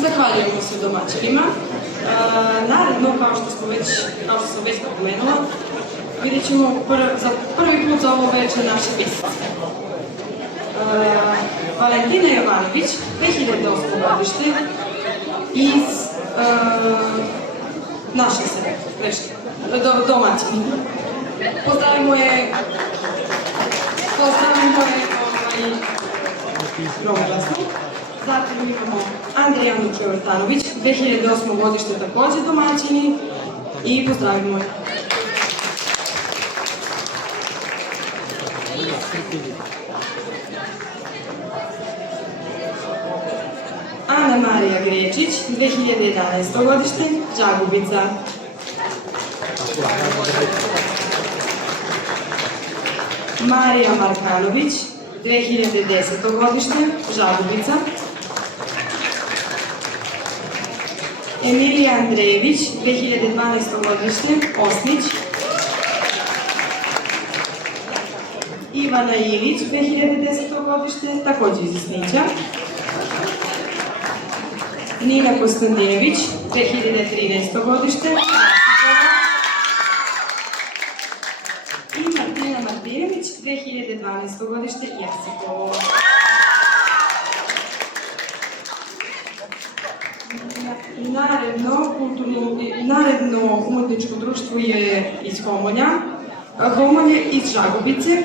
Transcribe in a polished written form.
Zahvaljujemo se domaćinima. Naredno, kao što sam već napomenula, vidjet ćemo za prvi put za ovo večer naše pisace. Valentina Jovanović, 2008. godište, iz naše domaćini. Pozdravimo je gromoglasno. Zatim imamo Andrijanu Čevrtanović, 2008. godište, također domaćini, i pozdravimo je. Ana Marija Grečić, 2011. godište, Žagubica. Marija Markanović, 2010. godište, Žagubica. Emilija Andrejević, 2012. godište, Osnić. Ivana Ilić, 2010. godište, također iz Osnića. Nina Kostandjević, 2013. godište, i Martina Martinović, 2012. godište, Jasipovo. Naredno umetničko društvo je iz Homolje iz Žagubice.